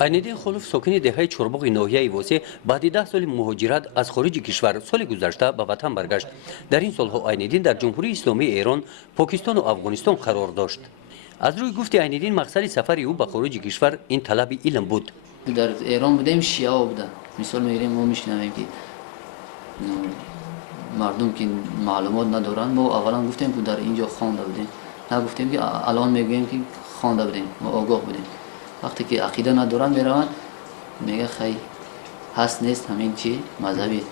عین‌الدین خلوف ساکن دهه چورباغ ناحیه واسه بعد 10 سال مهاجرت از خارج کشور سال گذشته به وطن برگشت. در این سالها عین‌الدین در جمهوری اسلامی ایران، پاکستان و افغانستان قرار داشت. از روی گفت عین‌الدین مقصد سفر او به خارج کشور این طلب علم بود. در ایران بودیم شیعه بودن. مثال میگیریم ما میشنویم که مردم که معلومات ندارن ما اولا گفتیم که در اینجا خوانده بودیم. نه گفتیم که الان میگیم که خوانده بودیم. ما آگاه بودیم. وقتی که عقیده ندارن میروند میگه خیلی هست نیست همین چی مذهبی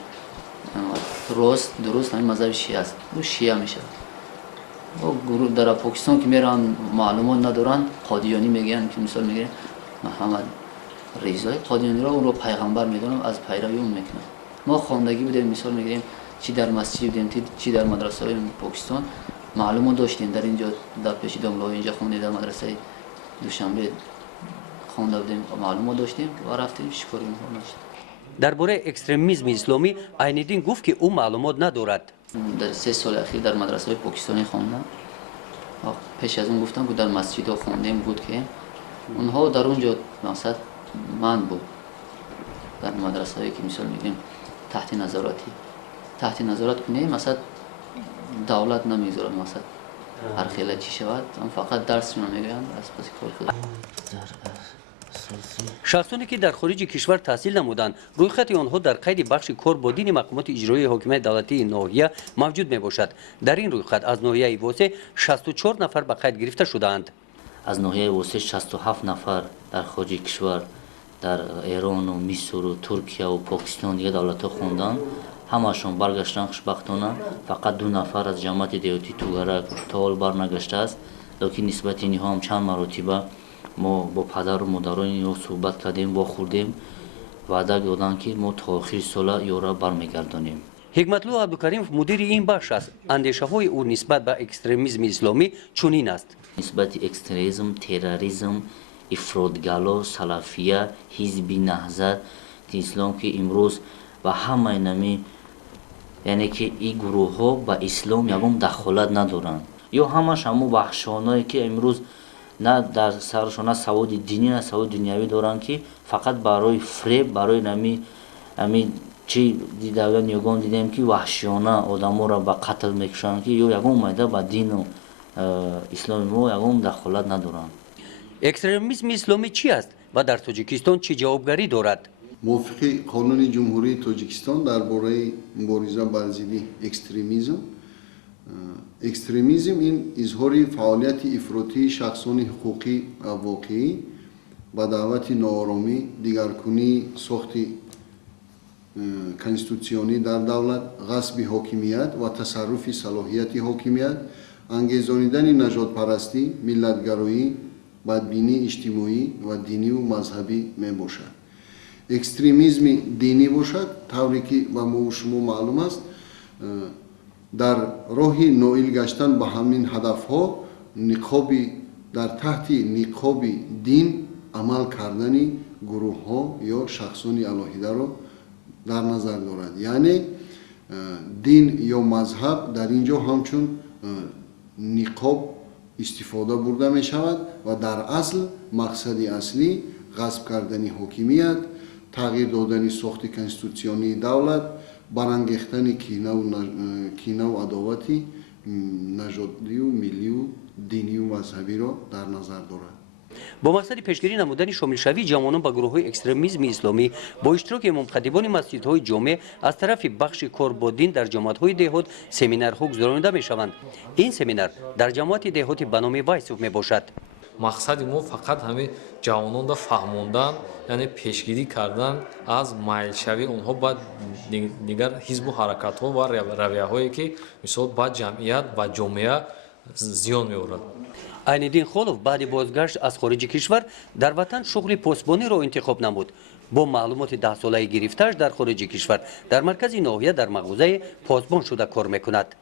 درست همین مذهب شیعه است او شیعه میشه و گروه در پاکستان که میرن معلومات ندارن قادیانی میگن که مثال میگه محمد رضای قادیانی را اون رو پیغمبر میدونن از پیروی اون میکنن ما خواندگی بودیم مثال میگیریم چی در مسجد بودیم چی در مدرسه های پاکستان معلومات داشتیم در اینجا در پیش داملا اینجا خوندیم در مدرسه دوشنبه خونده بودیم معلومات داشتیم و رفتیم شکاری نشد. درباره اکستریمیسم اسلامی عین‌الدین گفت که او معلومات ندارد. در 3 سال اخیر در مدرسه های پاکستانی خواندم. پیش از اون گفتم که در مسجد ها خوندیم بود که اونها در اونجا مقصد من بود. در مدرسه هایی که مثال میگیم تحت نظارت کنیم مثلا دولت نمیذاره مثلا هر خیلی چی شود فقط درس میگن از پس کار خود. شخصانی که در خارج کشور تحصیل نمودند روی خط آنها در قید بخش کار با دین مقامات اجرایی حاکمیت دولتی ناحیه موجود می باشد. در این روی خط از ناحیه واسه 64 نفر به قید گرفته شدند. از ناحیه واسه 67 نفر در خارج کشور در ایران و مصر و ترکیه و پاکستان دیگه دولت‌ها خوندن همشون برگشتن خوشبختانه فقط 2 نفر از جماعت دیوتی توگرک تا حال برنگشته است لیکن نسبت اینها هم چند مرتبه ما با پدر و مادران اینو صحبت کردیم با خوردیم وعده دادن که ما تا آخر سال یورا برمیگردانیم. حکمت‌الله عبدالکریم مدیر این بخش است. اندیشه‌های او نسبت به اکستریمیسم اسلامی چنین است. نسبت اکستریمیسم، تروریسم، افراطگرایی، سلفیه، حزب نهضت اسلام که امروز و همه نمی یعنی که این گروه ها با اسلام یکم دخالت ندارند یا همش همو وحشانه‌ای که امروز نه در سرشون نه سواد دینی نه سواد دنیوی دارن که فقط برای فریب برای نمی چی دیدن یگان دیدیم که وحشیانه آدم‌ها را به قتل میکشن که یا یگان اومده با دین و اسلام ما یگان دخالت ندارن. اکستریمیسم اسلامی چی است و در تاجیکستان چه جوابگری دارد؟ موافق قانون جمهوری تاجیکستان درباره مبارزه بر ضد اکستریمیسم این اظهار فعالیت افراطی شخصان حقوقی واقعی با دعوت ناآرامی دیگرگونی ساخت کنستیتوسیونی در دولت غصب حاکمیت و تصرف صلاحیت حاکمیت انگیزانیدن نژاد پرستی ملتگرایی بدبینی اجتماعی و دینی و مذهبی می باشد. اکستریمیسم دینی باشد طوری که به ما و شما معلوم است در راه نائل گشتن به همین هدفها در تحت نقاب دین عمل کردن گروه ها یا شخصان علاهیده را در نظر دارد یعنی دین یا مذهب در اینجا همچون نقاب استفاده برده می شود و در اصل مقصد اصلی غصب کردن حاکمیت تغییر دادن ساخت کنستیتوسیونی دولت برانگیختن کینه و عداوتی نژادی و ملی و دینی و مذهبی را در نظر دارد. با مقصد پیشگیری نمودن شامل شوی جوانان به گروه‌های اکستریمیسم اسلامی با اشتراک امام خطیبان مسجدهای جامع از طرف بخش کار با دین در جماعت‌های دهات سمینارها گذرانده می‌شوند. این سمینار در جماعت دهات به نام وایسوف میباشد. مقصد ما فقط همین جوانان را فهماندن یعنی پیشگیری کردن از مایلشوی اونها با دیگر حزب و حرکت‌ها و رویه‌هایی که مثلا با جمعیت و جامعه زیان می‌آورد. عین‌الدین خلوف بعد بازگشت از خارج کشور در وطن شغل پاسبانی را انتخاب نمود. با معلومات 10 ساله گرفته‌اش در خارج کشور در مرکز ناحیه در مغازه پاسبان شده کار می‌کند.